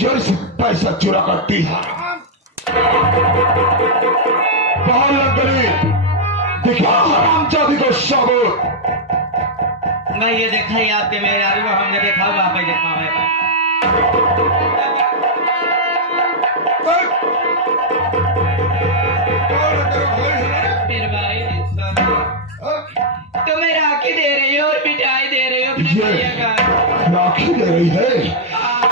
तिजोरी से पैसा चुरा करती है। बाहर लग गई, दिखा हरामजादी को सबूत। मैं ये देखा ही आपके मेरे यार हमने देखा वहां पे देखा है। फिर भाई तो मैं राखी दे रही हूँ और मिठाई दे रही हूँ अपने भैया का। राखी दे रही है?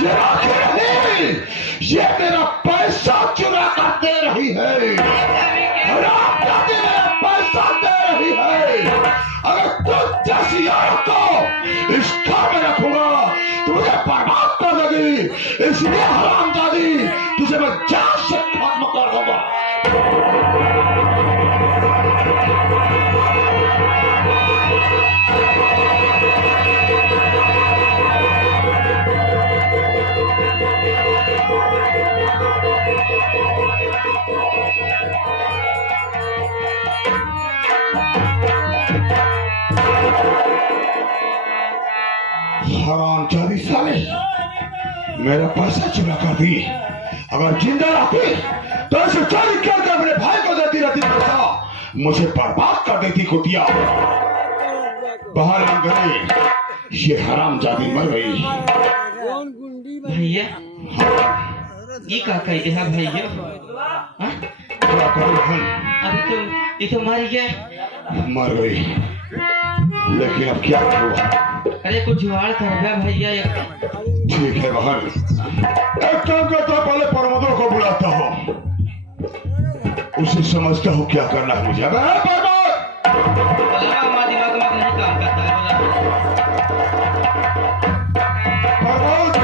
ये राखी नहीं, ये मेरा पैसा चुरा कर दे रही है। हरामजादी मेरा पैसा दे रही है। अगर तुम जैसी आए तो इस घर में रखूंगा, तुझे बर्बाद कर देगी। इसलिए हरामजादी तुझे मैं जान से खत्म कर दूंगा। हरामजादी साले मेरा पैसा चुरा कर दी। अगर जिंदा रहती तो ऐसे चोरी करके अपने भाई को देती रहती पैसा, मुझे बर्बाद कर देती कुतिया। बाहर आ गई, ये हरामजादी मर गई। भैया ये का कह दिया भैया? क्या करूं हम? अभी तो ये तो मर गया। मर गई, लेकिन अब क्या करूं? अरे कुछ जुगाड़ कर दे भैया। ठीक है बहन, एक काम करता हूं, पहले परमोदर को बुलाता हूं, उसे समझता हूं क्या करना है मुझे। दिमाग में नहीं काम करता है। प्रमोद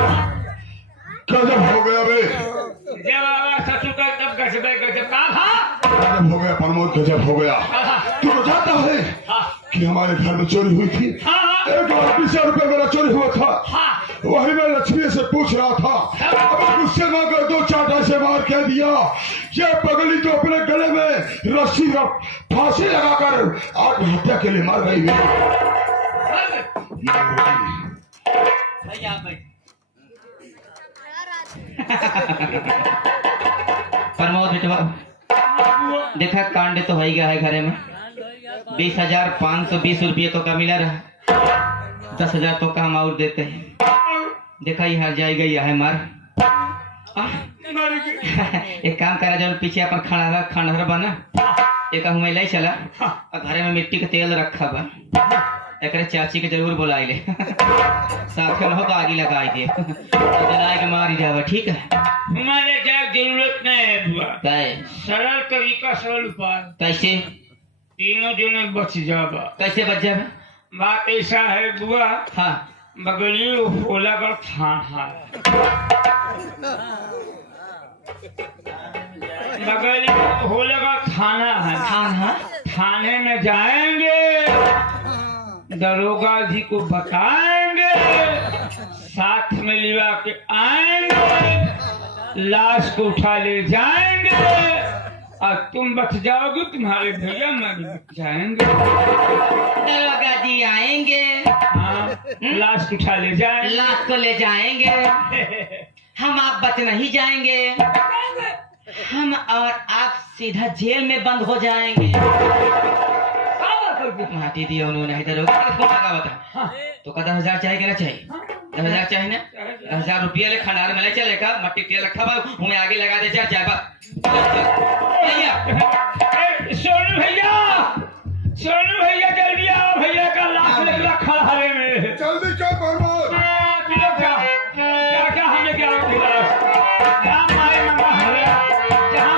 गजब हो गया बे। गजब हो गया प्रमोद, गजब हो गया। तू तो जानता है कि हमारे घर में चोरी हुई थी। 1,20,000 रुपये मेरा चोरी हुआ था। वही मैं लक्ष्मी से पूछ रहा था, अब गुस्से में कर 2-4 ऐसे मार कह दिया, ये पगली तो अपने गले में रस्सी फांसी लगाकर आत्महत्या के लिए मर गई। प्रमोद बेटवा देखा कांड तो हो गया है घरे में। 20,520 रुपये तो का मिला रहा, 10,000 तो का हम और देते हैं। देखा ये हार जाएगा, यह है मार। एक काम करा, जब पीछे अपन खंडहर बना एक महिला चला और घरे में मिट्टी का तेल रखा बा, एक चाची के जरूर बुला ले साथ में तो आगे लगा दे जला के मार ही जावा। ठीक है, हमारे क्या जरूरत नहीं है बुआ। सरल तरीका, सरल उपाय। कैसे? तीनों जने बच जावा। कैसे बच जावा? बात ऐसा है बुआ, हाँ बगली होलागढ़ थाना है, बगली होलागढ़ थाना है। थाना? थाने में जाएंगे, दरोगा जी को बताएंगे, साथ में लिवा के आएंगे, लाश को उठा ले जाएंगे और तुम बच जाओगे, तुम्हारे भैया मर जाएंगे। दरोगा जी आएंगे, हाँ, लाश को उठा ले जाएंगे, लाश को ले जाएंगे, हम आप बच नहीं जाएंगे, हम और आप सीधा जेल में बंद हो जाएंगे। माटी दिया उन्होंने, दरोगा बता तो का 10,000 चाहिए कि ना चाहिए? 10,000 चाहिए ना? 10,000 रुपया ले खंडार में ले चलेगा, मट्टी तेल रखा बा हमें आगे लगा दे। जा भैया, सोनू भैया, सोनू भैया जल्दी आओ, भैया का लाश निकला खंडारे में। जल्दी क्या प्रमोद? क्या हमने क्या हमारे मम्मा जहाँ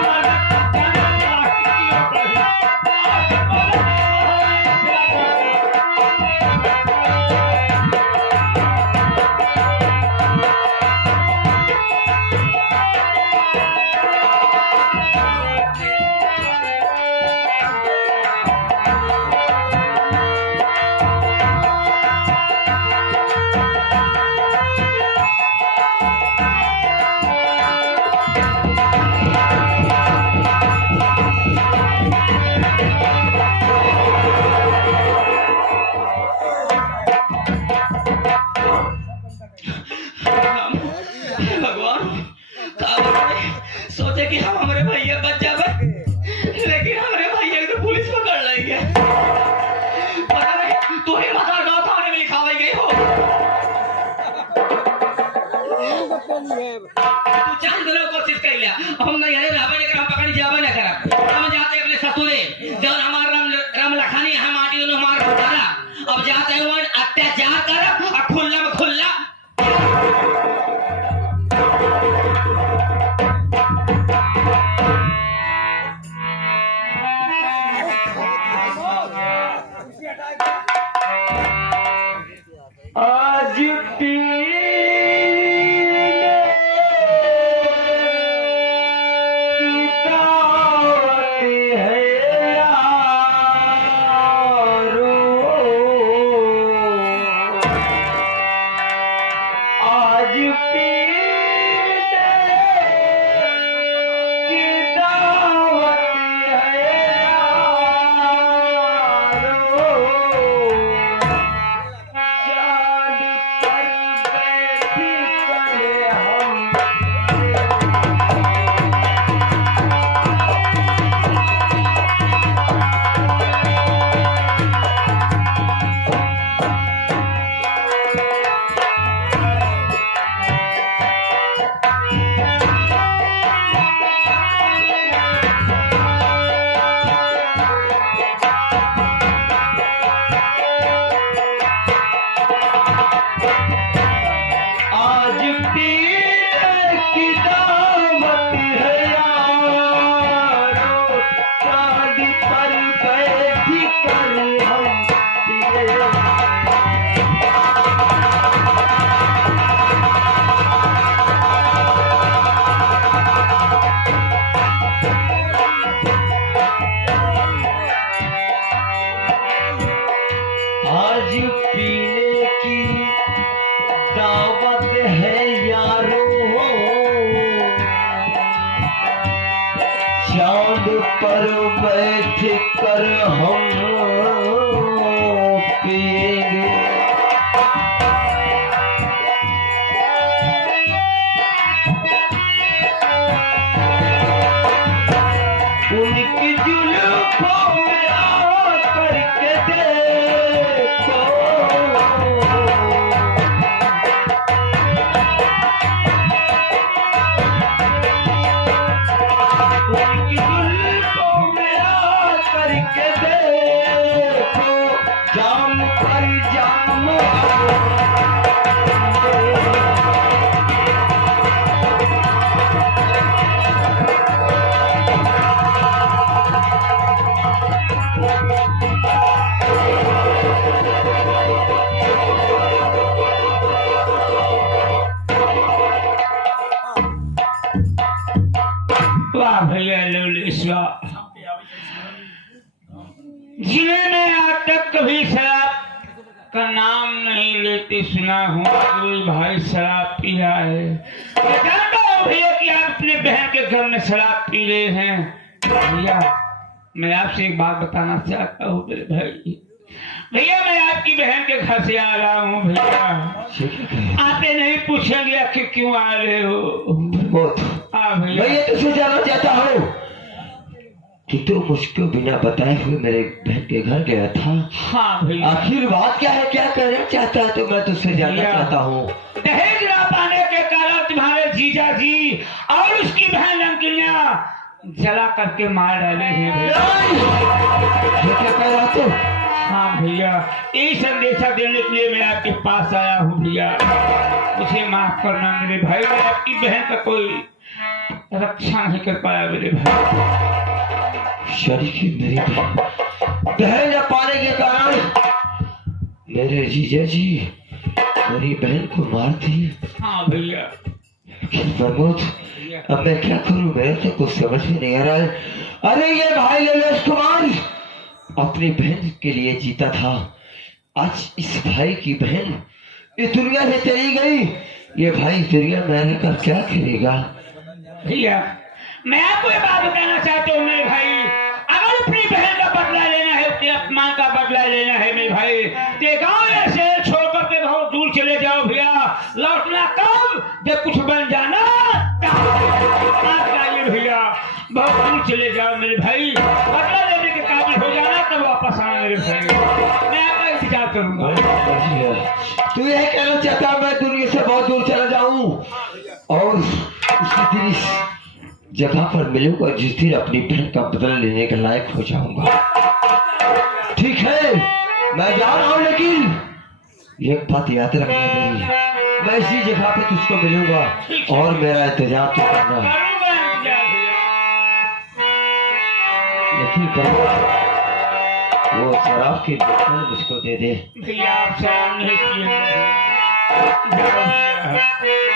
सोचे कि हम हमारे भैया बच जावे, लेकिन हमारे भैया को तो पुलिस पकड़ लेंगे। पता नहीं तू ही मकान गाँव थाने में लिखा गई हो। तू जान दो कोशिश कर लिया, हम नहीं अरे रावण लेकर हम पकड़ जावे ना करब। हम जाते अपने ससुरे जब हमार राम लखानी हम माटी दोनों हमार पुतारा, अब जाते हैं वहाँ अत्याचार करब और खुल्ला में खुल्ला। आज पीने की दावत है यारो, चांद पर बैठ कर हम पिएंगे। उनकी जुल्फों में आ करके देखो, उनकी जुल्फों में आ करके देखो, जाम पर जाम वाह भैया लवलेश्वर, जिन्हें मैं आज तक कभी शराब का नाम नहीं लेते सुना हूँ, कोई भाई शराब पिया है। मैं जानता हूँ भैया कि आप अपने बहन के घर में शराब पी रहे हैं। भैया मैं आपसे एक बात बताना चाहता हूँ मेरे भाई। भैया मैं आपकी बहन के घर से आ रहा हूँ भैया, आते नहीं पूछेंगे कि क्यों आ रहे हो। मैं ये तुझसे जानना चाहता हूँ कि तू मुझको बिना बताए हुए मेरे बहन के घर गया था। हाँ भैया। आखिर बात क्या है, क्या करना चाहता है, तो मैं तुझसे जानना चाहता हूँ। दहेज ना पाने के कारण तुम्हारे जीजा जी और उसकी बहन लंकियां जला करके मार डाले हैं भैया। ये क्या कह रहा तू? हाँ भैया, यही संदेशा देने के लिए मैं आपके पास आया हूँ भैया। मुझे माफ करना मेरे भाई, मैं आपकी बहन का कोई रक्षा नहीं कर पाया मेरे भाई। शरीकी मेरी बहन न पाने के कारण मेरे जीजा जी मेरी बहन को मार दिए। हाँ भैया। प्रमोद अब मैं क्या करूं, मेरे तो कुछ समझ में नहीं आ रहा है। अरे ये भाई ललेश कुमार अपनी बहन के लिए जीता था, आज इस भाई की बहन इस दुनिया से चली गई। ये भाई दुनिया में रहकर क्या करेगा? भैया मैं आपको ये बात बताना चाहता हूँ मेरे भाई, अगर अपनी बहन का बदला लेना है, अपने अपमान का बदला लेना है मेरे भाई, तो गाँव से छोड़कर के बहुत दूर चले जाओ भैया। लौटना कब, जब कुछ बन जाना तब। भैया चले जाओ मेरे भाई, बदला लेने के काबिल हो जाना तब वापस आना मेरे भाई, मैं आपका इंतजार करूंगा। तू यह कहना चाहता मैं दुनिया से बहुत दूर चला जाऊं और उसी दिन इस जगह पर मिलूंगा जिस दिन अपनी बहन का बदला लेने के लायक हो जाऊंगा। ठीक है मैं जा रहा हूं, लेकिन एक बात याद रखना मेरी, मैं इसी जगह पे तुझको मिलूंगा और मेरा इंतजार तो करना। करूंगा इंतजार भैया। लेकिन वो शराब की बोतल मुझको दे दे। भैया आप शराब नहीं पिएंगे, जाओ भैया।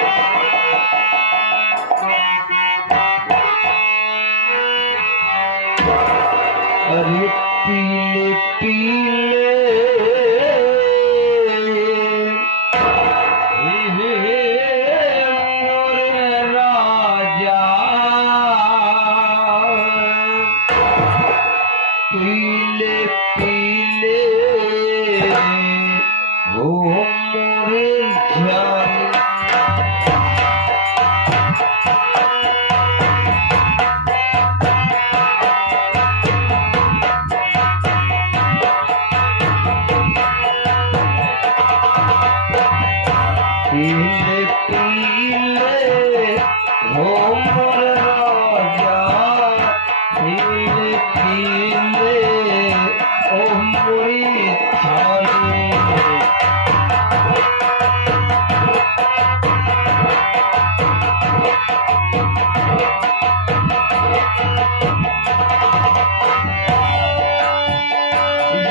अरे पीले पीले मोरे राजा, पीले पीले हो मोरे जान। पीले पीले हो मोर राजा, पीले पीले ओ मोरी थाने।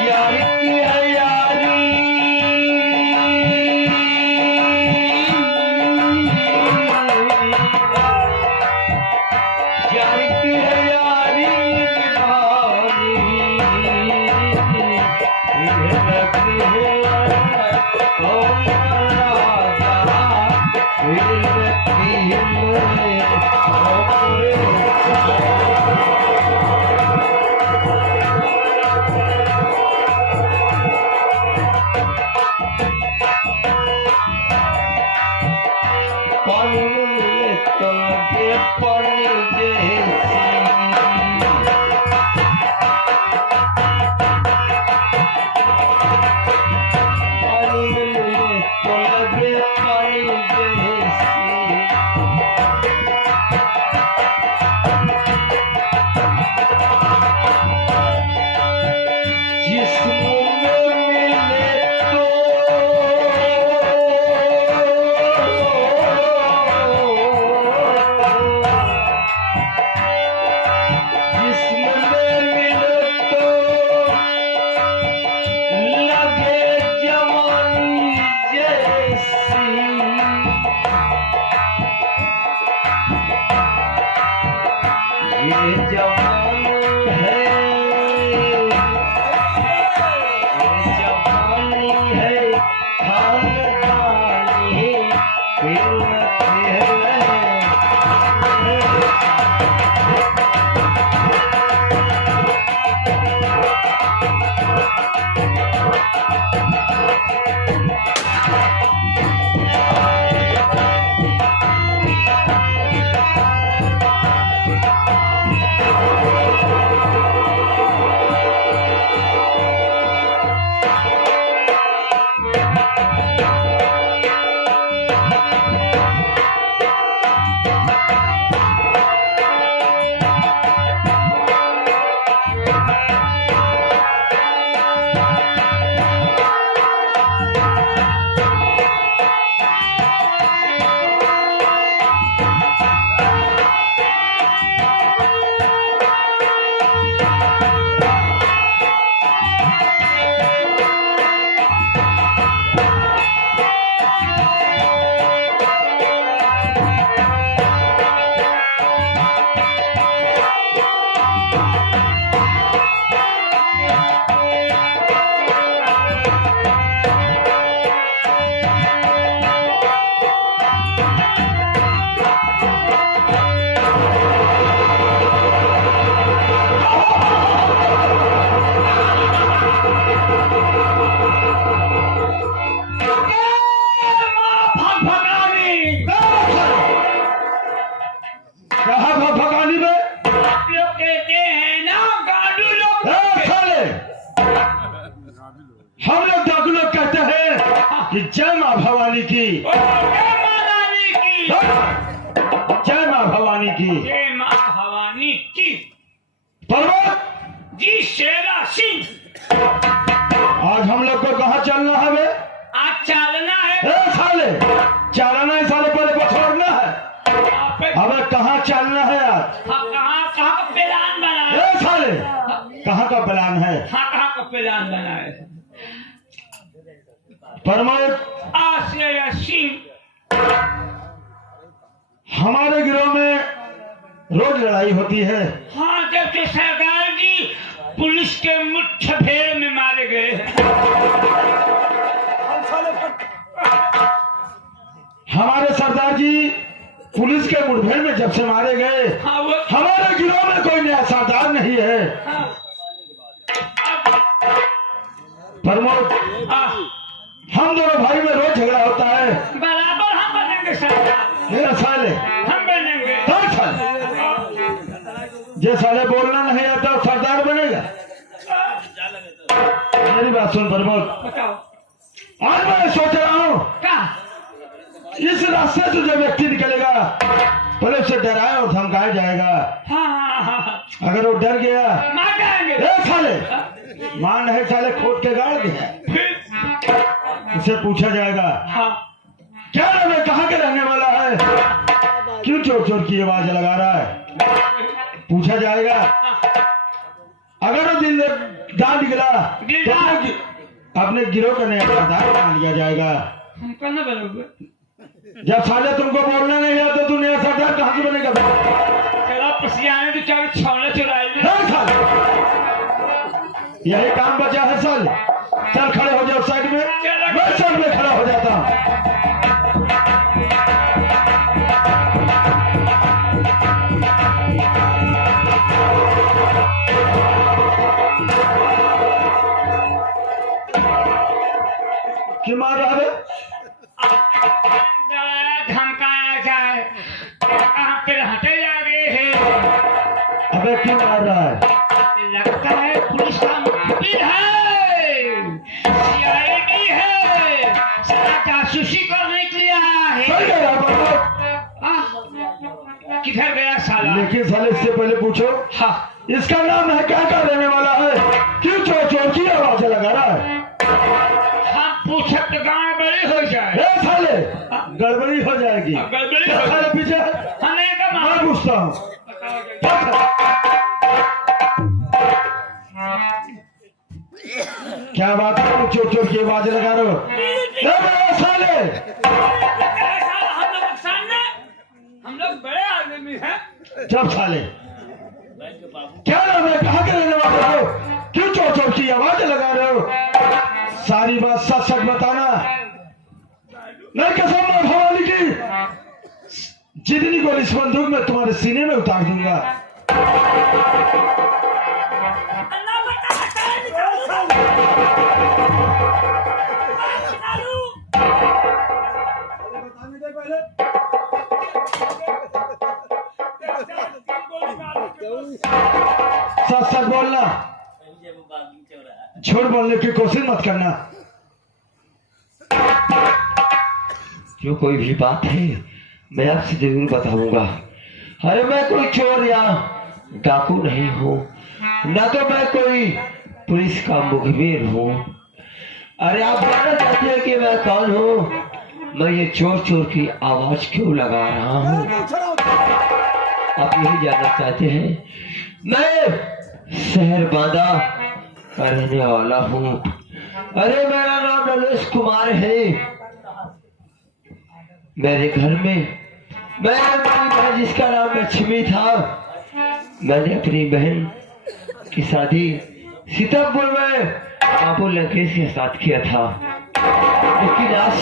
यार की है यारी, यार की है यारी दीवानी, ये लगती है ओ राजा, ये लगती है ओ पानी मिले तो लगे पानी जैसी, पानी मिले तो लगे पानी जैसी। जिस्म में मिले तो जिस्म में मिले तो लगे जवानी जैसी। ये जवानी है, ये जवानी है खानदानी, फिर आप लोग के भवानी की। जय माँ भवानी की। पर्वत जी शेरा सिंह। आज हम लोग को कहाँ चलना है बे? आज चलना है। ए साले, चलना है साले, पहले बछोड़ना है। अबे कहाँ चलना है आज? कहाँ कहाँ का प्लान बना है? ए साले, कहाँ का प्लान है? कहाँ का प्लान बना है? परमत आशय सिंह, हमारे गिरोह में रोज लड़ाई होती है। हाँ, जब से सरकार जी पुलिस के मुठभेड़ में मारे गए। हमारे सरदार जी पुलिस के मुठभेड़ में जब से मारे गए, हाँ, वो हमारे गिरोह में कोई नया सरदार नहीं है। हाँ, प्रमोद, हाँ, हम दोनों भाई में रोज झगड़ा होता है। बराबर हम बनेंगे सरदार। मेरा साले, हम बनेंगे। हाँ साले, जे साले बोलना नहीं आता सरदार बनेगा। मेरी बात सुन प्रमोद, बताओ आज मैं सोच रहा हूँ क्या? इस रास्ते से जो व्यक्ति निकलेगा पहले उसे डराया और धमकाया जाएगा। हाँ हाँ हाँ, अगर वो डर गया, मार जाएंगे। ए साले, मान है साले खोद के गाड़ दिया, फिर उसे पूछा जाएगा हाँ, क्या नाम है, कहाँ के रहने वाला है, क्यों चोर चोर की आवाज लगा रहा है, पूछा जाएगा। अगर वो दिल डाल निकला तो अपने गिरोह का नया सरदार बना लिया जाएगा। हम करना बनेंगे। जब साले तुमको बोलना नहीं आता तो तू नया सरदार कहाँ से बनेगा? चला पसियाने तो चाहे छौले चुराए। यही काम बचा है साल। चल खड़े हो जाओ साइड में, मैं साइड में खड़ा हो जाता हूँ। क्यों मार रहा है? धमकाया जाए, कहाँ पे हटे जा रहे हैं। अबे क्यों मार रहा है? लगता है पुलिस का मुखबिर है, सीआईडी है, सारा जासूसी करने के लिए आया है। सही कह रहा है। किधर गया साला? लेकिन साले इससे पहले पूछो, हाँ, इसका नाम है, क्या कर रहने वाला है, क्यों चोर चोर की आवाज लगा रहा है? हम पूछे तो गाँव बड़ी हो जाए। ए साले, गड़बड़ी हो जाएगी। गड़बड़ी हो साले जाए। पीछे हमें का मैं पूछता हूँ, क्या बात है, तुम चोर चोर की आवाज लगा रहे हो? ए बड़े साले, हम लोग सामने, हम लोग बड़े आदमी हैं। जब साले, क्या नाम है, कहाँ के रहने वाले हो, क्यों चोर चोर की आवाज लगा रहे हो? सारी बात सच सच बताना, नहीं कसम मां भवानी की, जितनी गोली इस बंदूक में तुम्हारे सीने में उतार दूंगा। सच सच बोलना, झूठ बोलने की कोशिश मत करना। जो कोई भी बात है मैं आपसे जरूर बताऊंगा। अरे मैं कोई चोर या डाकू नहीं हूँ, ना तो मैं कोई पुलिस का मुखबिर हूँ। अरे आप जानना चाहते हैं कि मैं कौन हूँ? मैं ये चोर चोर की आवाज क्यों लगा रहा हूँ? आप यही जानना चाहते हैं? मैं शहर बांदा का रहने वाला हूँ। अरे मेरा नाम नरेश कुमार है। मेरे घर में मेरी बहन जिसका नाम लक्ष्मी था, मैंने अपनी बहन की शादी सीतापुर में बाबू लंकेश के साथ किया था। लेकिन आज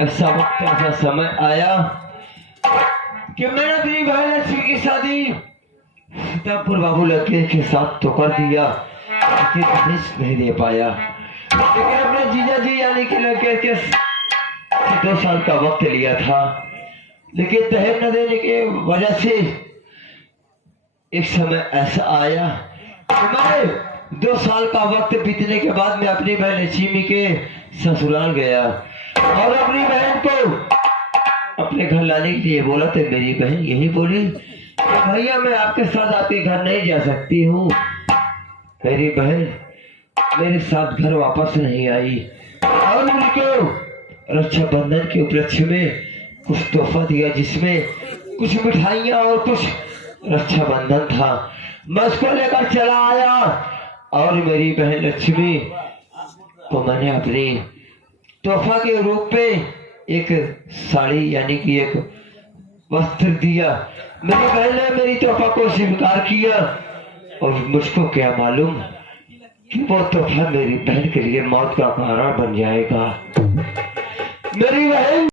ऐसा वक्त ऐसा समय आया कि मैंने अपनी बहन लक्ष्मी की शादी सीतापुर बाबू लंकेश के साथ तो कर दिया, लेकिन दहेज नहीं दे पाया। लेकिन अपने जीजा जी यानी कि लंकेश के 2 साल का वक्त लिया था, लेकिन दहेज न देने की वजह से एक समय ऐसा आया कि मैं 2 साल का वक्त बीतने के बाद मैं अपनी बहन लक्ष्मी के ससुराल गया और अपनी बहन को अपने घर लाने के लिए बोला तो मेरी बहन यही बोली भैया मैं आपके साथ आपके घर नहीं जा सकती हूँ। मेरी बहन मेरे साथ घर वापस नहीं आई और उनको रक्षाबंधन के उपलक्ष्य में कुछ तोहफा दिया, जिसमें कुछ मिठाइयाँ और कुछ रक्षाबंधन था। मैं उसको लेकर चला आया और मेरी बहन लक्ष्मी को मैंने अपनी तोहफा के रूप में एक साड़ी यानी कि एक वस्त्र दिया। मेरी बहन ने मेरी तोहफा को स्वीकार किया और मुझको क्या मालूम कि वो तोहफा मेरी बहन के लिए मौत का कारण बन जाएगा। मेरी बहन